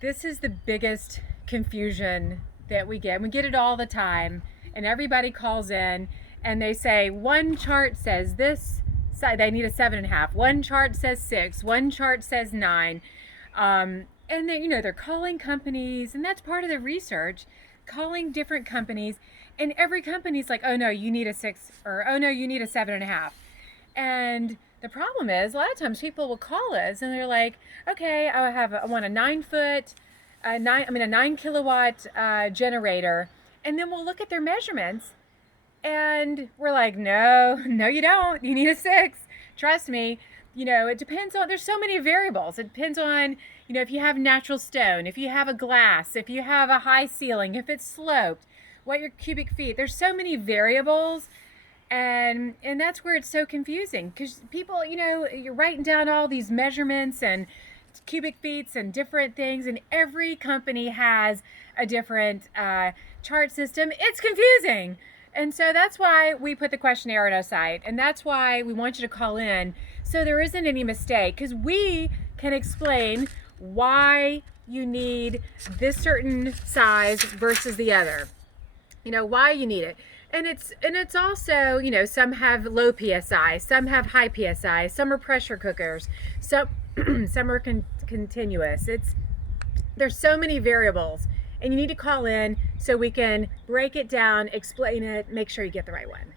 This is the biggest confusion that we get. We get it all the time, and everybody calls in and they say one chart says this, they need a 7.5. One chart says 6. One chart says 9. And they, they're calling companies, and that's part of the research, calling different companies, and every company's like, oh no, you need a 6, or oh no, you need a 7.5. And the problem is, a lot of times people will call us and they're like, okay, I want a 9 foot, a 9 kilowatt generator. And then we'll look at their measurements and we're like, no, no, you don't. You need a 6. Trust me. It depends on, there's so many variables. It depends on, if you have natural stone, if you have a glass, if you have a high ceiling, if it's sloped, what your cubic feet. There's so many variables, and that's where it's so confusing, because people, you're writing down all these measurements and cubic feet and different things, and every company has a different chart system. It's confusing. And so that's why we put the questionnaire on our site, and that's why we want you to call in so there isn't any mistake, because we can explain why you need this certain size versus the other, why you need it. And it's also, some have low psi, some have high psi, some are pressure cookers, some some are continuous. There's so many variables, and you need to call in so we can break it down, explain it, make sure you get the right one.